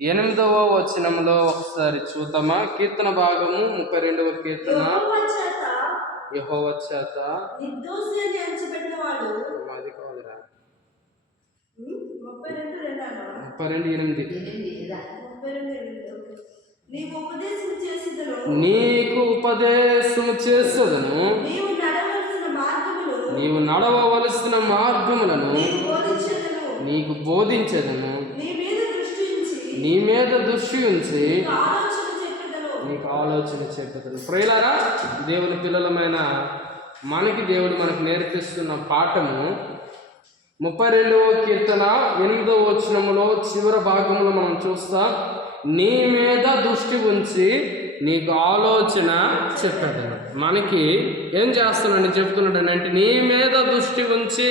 8వ వచనంలో ఒకసారి చూద్దామా? కీర్తన భాగము 32వ కీర్తన. యెహోవా చేత నిర్దోషి అని ఎంచబడినవాడు. అది కాదురా, 32:8 నీకు ఉపదేశము చేసేదను, నీవు నడవవలసిన మార్గములను నీకు బోధించేదను, నీ మీద దృష్టి ఉంచి నీకు ఆలోచన చెప్పేదను. ప్రియులారా, దేవుని పిల్లలమైన మనకి దేవుడు మనకు నేర్పిస్తున్న పాఠము 32వ కీర్తన 8వ వచనములో చివరి భాగంలో మనం చూస్తాం. నీ మీద దృష్టి ఉంచి నీకు ఆలోచన చెప్పేదను. మనకి ఏం చేస్తున్నాడని చెప్తున్నాడని, నీ మీద దృష్టి ఉంచి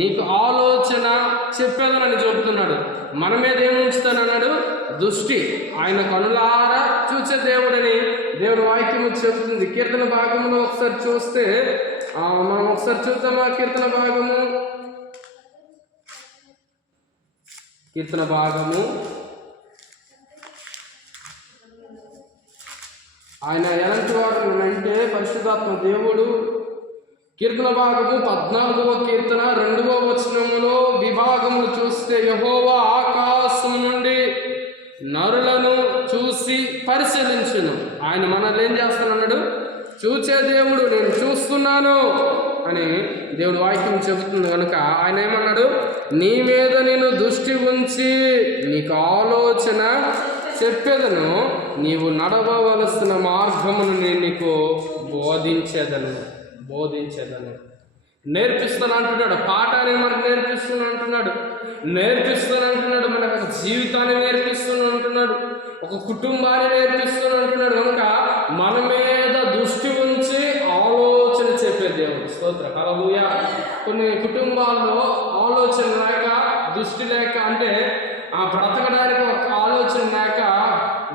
నీకు ఆలోచన చెప్పేదనని చెబుతున్నాడు. మన మీద ఏం ఉంచుతానన్నాడు? దృష్టి. ఆయన కనులారా చూసే దేవుడని దేవుని వాక్యము చెబుతుంది. కీర్తన భాగంలో ఒకసారి చూస్తే మనం ఒకసారి చూద్దామా? కీర్తన భాగము ఆయన ఎలాంటి వాడు అంటే పరిశుద్ధాత్మ దేవుడు. కీర్తన భాగము 14వ కీర్తన 2వ వచనములో విభాగములు చూస్తే, యెహోవా ఆకాశం నుండి నరులను చూసి పరిశీలించును. ఆయన మనల్ని ఏం చేస్తానన్నాడు? చూచే దేవుడు. నేను చూస్తున్నాను అని దేవుడు వాక్యం చెబుతుంది. కనుక ఆయన ఏమన్నాడు? నీ మీద నేను దృష్టి ఉంచి నీకు ఆలోచన చెప్పేదను, నీవు నడవవలసిన మార్గమును నేను నీకు బోధించేదను. నేర్పిస్తాను అంటున్నాడు. పాఠాన్ని మనకు నేర్పిస్తాను అంటున్నాడు. మన జీవితాన్ని నేర్పిస్తాను అంటున్నాడు. ఒక కుటుంబాన్ని నేర్పిస్తాను అంటున్నాడు. కనుక మన మీద దృష్టి ఉంచి ఆలోచన చెప్పే దేవుడు. స్తోత్రం, హల్లెలూయా. కొన్ని కుటుంబాల్లో ఆలోచన లేక, దృష్టి లేక, అంటే బ్రతకడానికి ఒక ఆలోచన లేక,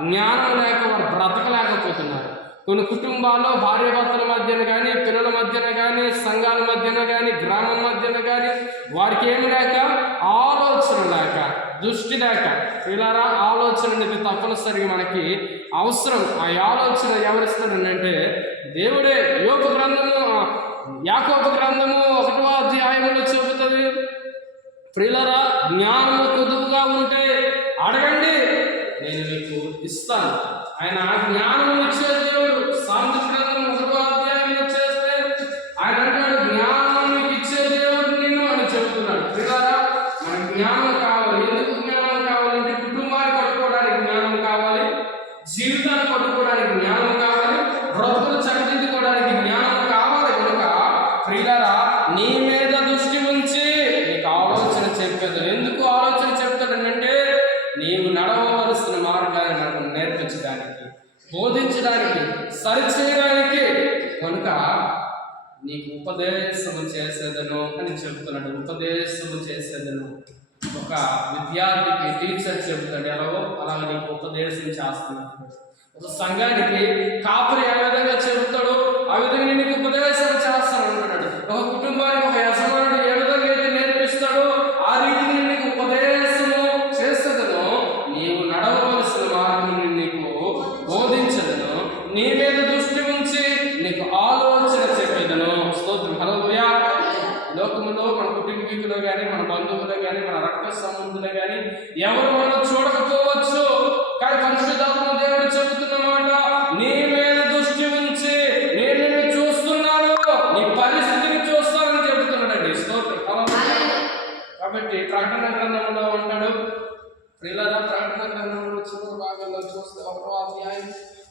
జ్ఞానం లేక వారు బ్రతకలేకపోతున్నారు. కొన్ని కుటుంబాల్లో భార్యాభర్తల మధ్యన కానీ, పిల్లల మధ్యన కానీ, సంఘాల మధ్యన కానీ, గ్రామం మధ్యన కానీ వారికి ఏమి లేక? ఆలోచన లేక, దృష్టి లేక. ఇలారా ఆలోచన అనేది తప్పనిసరిగా మనకి అవసరం. ఆ ఆలోచన ఎవరిస్తాడంటే దేవుడే. యాకోబు గ్రంథము 1వ అధ్యాయములో చెబుతుంది, ప్రియులారా, జ్ఞానము కొద్దుగా ఉంటే అడగండి, నేను మీకు ఇస్తాను. ఆయన జ్ఞానం ఇచ్చే దేవుడు. సామెతల గ్రంథం 1వ అధ్యాయంలో చేస్తే ఆయన అంటాడు, జ్ఞానం మీకు ఇచ్చే దేవుడు నిన్ను అని చెబుతున్నాడు. ప్రియులారా, మనకు జ్ఞానం కావాలి. ఎందుకు జ్ఞానం కావాలంటే కుటుంబాన్ని పట్టుకోవడానికి జ్ఞానం కావాలి, జీవితాన్ని పట్టుకోవడానికి జ్ఞానం కావాలి, బ్రతుకులు చక్కదిద్దుకోవడానికి జ్ఞానం కావాలి. కనుక ప్రియులారా, నీ మీద దృష్టి ఉంచి నీకు ఆలోచన చెప్పేది. ఎందుకు ఆలోచన చెప్తాడంటే నీవు నడవవలసిన మార్గాన్ని నాకు నేర్పించడానికి, బోధించడానికి, సరిచేయడానికి. కనుక నీకు ఉపదేశము చేసేదను అని చెబుతున్నాడు. ఉపదేశము చేసేదను. ఒక విద్యార్థికి టీచర్ చెబుతాడు ఎలాగో అలాగే నీకు ఉపదేశం చేస్తున్నాడు. ఒక సంఘానికి కాపురి ఏ విధంగా చెబుతాడో ఆ విధంగా నీకు ఉపదేశం చేస్తాను అంటున్నాడు. ఒక కుటుంబానికి ఒక యజమానుడు ఏ విధంగా అయితే నేర్పిస్తాడో ఆ రీతిని నీకు ఉపదేశము చేసేదను. నీవు నడవవలసిన మార్గం నీకు బోధించదను. నీ మీద దృష్టి ఉంచి నీకు ఆలోచన చెప్పేదను. స్తోత్రం, హల్లెలూయా. లోకములో మన కుటుంబీకులు కానీ, మన బంధువులు కానీ, మన రక్త సంబంధులు కానీ ఎవరు మనం చూడకపోవచ్చు. కానీ పరిశుద్ధాత్మ దేవుడు చెబుతున్న మాట, నీ మీద దృష్టి ఉంచి నేను నిన్ను చూస్తున్నాను, నీ పరిస్థితిని చూస్తానని చెబుతున్నాడండి. స్తోత్రం, హల్లెలూయా. కాబట్టి ప్రకటన గ్రంథంలో ఉంటాడు. ప్రియులారా, ప్రకటన గ్రంథంలో చివరి భాగంలో చూస్తే 1వ అధ్యాయం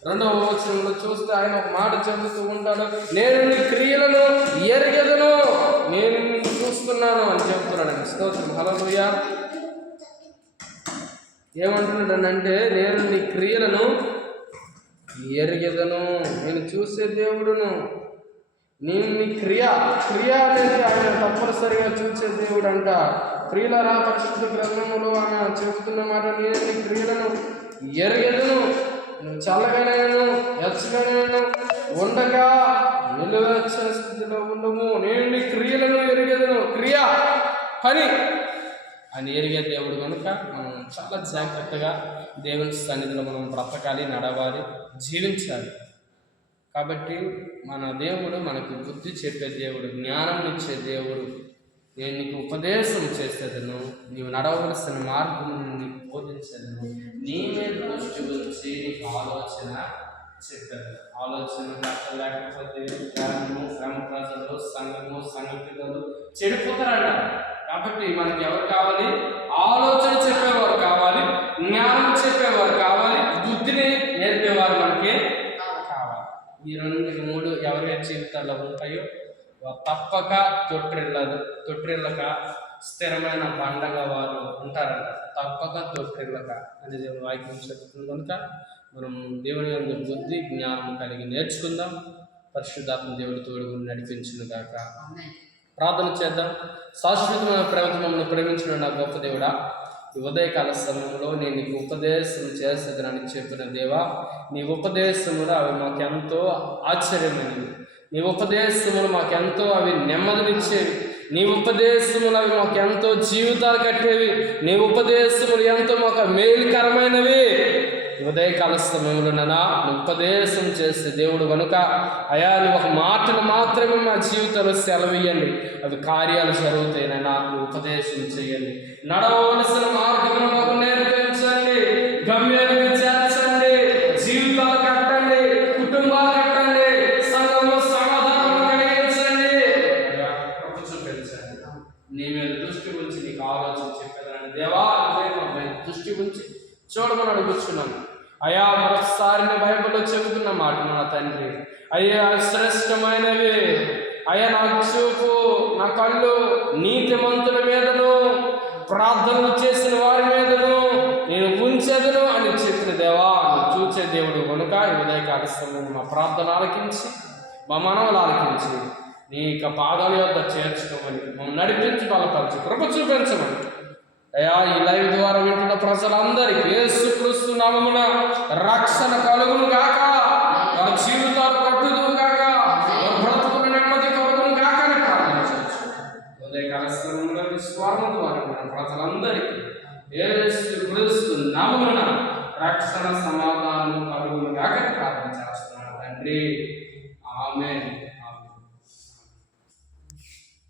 2వ వచనంలో చూస్తే ఆయన ఒక మాట చెబుతూ ఉంటాడు, నేను నీ క్రియలను ఎరిగెదను, నేను నిన్ను చూస్తున్నాను అని చెప్తున్నాడు. స్తోత్రం, హల్లెలూయా. ఏమంటున్నాడనంటే, నేను నీ క్రియలను ఎరిగెదను, నేను చూసే దేవుడును. నేను నీ క్రియ అనేది ఆయన తప్పనిసరిగా చూసే దేవుడు అంట. ప్రియులారా, పరిశుద్ధ గ్రంథములో ఆయన చెబుతున్న మాట, నేను నీ క్రియలను ఎరిగెదను, నువ్వు చల్లగానేను ఎచ్చగానేను ఉండగా నిలువెచ్చని స్థితిలో ఉండము. నేను నీ క్రియలను ఎరిగెదను. క్రియ, పని. ఆయన ఎరిగే దేవుడు కనుక మనం చాలా జాగ్రత్తగా దేవుని సన్నిధిలో మనం బ్రతకాలి, నడవాలి, జీవించాలి. కాబట్టి మన దేవుడు మనకు బుద్ధి చెప్పే దేవుడు, జ్ఞానం ఇచ్చే దేవుడు. నేను నీకు ఉపదేశం చేసేదను, నీవు నడవలసిన మార్గం నీకు బోధించేదను, నీ మీద దృష్టి ఉంచి నీకు ఆలోచన చెప్పారు. ఆలోచన లేకపోతే గ్రామ ప్రజలు, సంఘ పిల్లలు చెడిపోతారంట. కాబట్టి మనకి ఎవరు కావాలి? ఆలోచన చెప్పేవారు కావాలి, జ్ఞానం చెప్పేవారు కావాలి, బుద్ధిని నేర్పేవారు మనకి కావాలి. ఈ 2-3 ఎవరి జీవితాల్లో ఉంటాయో తప్పక తొట్టిల్లక స్థిరమైన బండగా వారు ఉంటారంట. తప్పక తొట్టిల్లక అనేది వాక్యం చెప్తుంది కనుక మనం దేవుని యొక్క బుద్ధి జ్ఞానం కలిగి నేర్చుకుందాం. పరిశుద్ధాత్మ దేవుడి తోడు నడిపించును గాక. ప్రార్థన చేద్దాం. శాశ్వతమైన ప్రేమతో మమ్మల్ని ప్రేమించిన నా గొప్ప దేవుడా, ఈ ఉదయకాల సమయంలో నేను నీకు ఉపదేశం చేసేదని చెప్పిన దేవా, నీ ఉపదేశములు అవి మాకెంతో ఆశ్చర్యమైనవి. నీ ఉపదేశములు మాకెంతో అవి నెమ్మదినిచ్చేవి. నీ ఉపదేశములు అవి మాకు ఎంతో జీవితాలు కట్టేవి. నీ ఉపదేశములు ఎంతో మాకు మేలుకరమైనవి. ఉదయకాల సమయంలో నాన్న ఉపదేశం చేసే దేవుడు కనుక అయా నువ్వు ఒక మాటలు మాత్రమే మా జీవితంలో సెలవియ్యండి, అవి కార్యాలు జరుగుతాయి. నాన్న ఉపదేశం చేయండి, నడవలసిన మార్గమును మాకు నేర్పించండి, గమ్యానికి చేర్చండి, జీవితాలు కట్టండి, కుటుంబాలు కట్టండి, సంఘంలో సమాధానం కలిగించండి, చూపించండి. నీ మీద దృష్టి ఉంచి నీకు ఆలోచన చెప్పేదాన్ని దేవా దృష్టి ఉంచి చూడమని అడుగుతున్నాను. అయ్యా మరొకసారి నీ బైబిల్లో చెబుతున్న మాట నా తండ్రి, అయ్యా శ్రేష్టమైనవి అయ్యా నా చూపు, నా కళ్ళు నీతిమంతుల మీదను ప్రార్థనలు చేసిన వారి మీదను నేను ఉంచెదను అని చెప్పిన దేవా, చూచే దేవుడు కనుక ఈ ఉదయకాల సమయం మా ప్రార్థన ఆలకించి, మా మనవలు ఆలకించి నీ యొక్క పాదాల యొద్ద చేర్చుకోమని, మమ్మల్ని నడిపించి బలపరచు, కృప చూపించమని. అయ్యా ఈ లైవ్ ద్వారా వింటున్న ప్రజలందరికీ యేసుక్రీస్తు నామమున రక్షణ కలుగును గాక, వారి జీవితాలు కట్టుదువు గాక, వారి బ్రతుకుల నెమ్మది కలుగును గాక అని ప్రార్థించవచ్చు. ఉదయకాల సమయంలో స్వార్థం ద్వారా ప్రజలందరికీ యేసుక్రీస్తు నామమున రక్షణ సమాధానం కలుగును గాక ప్రార్థన చేస్తున్నాను తండ్రి. ఆమేన్.